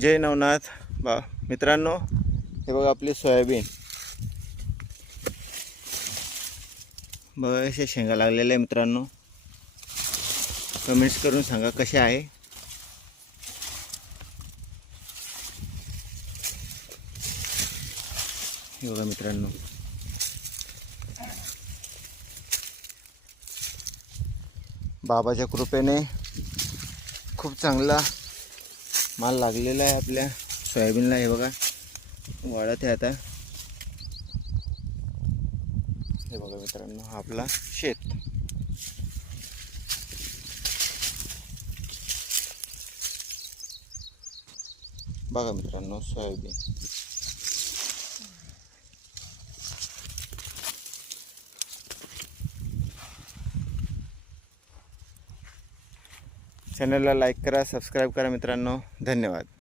जय नवनाथ मित्रांनो, हे बघा आपली सोयाबीन बघा असे शेंगा लागलेले आहे मित्रांनो. कमेंट्स करून सांगा कसे आहे. हे बघा मित्रांनो, बाबाच्या कृपेने खूप चांगला माल लागलेला आहे आपल्या सोयाबीनला. हे बघा वाढत आहे आता. हे बघा मित्रांनो, हा आपला शेत. बघा मित्रांनो सोयाबीन. चॅनलला लाईक करा, सबस्क्राईब करा मित्रांनो. धन्यवाद.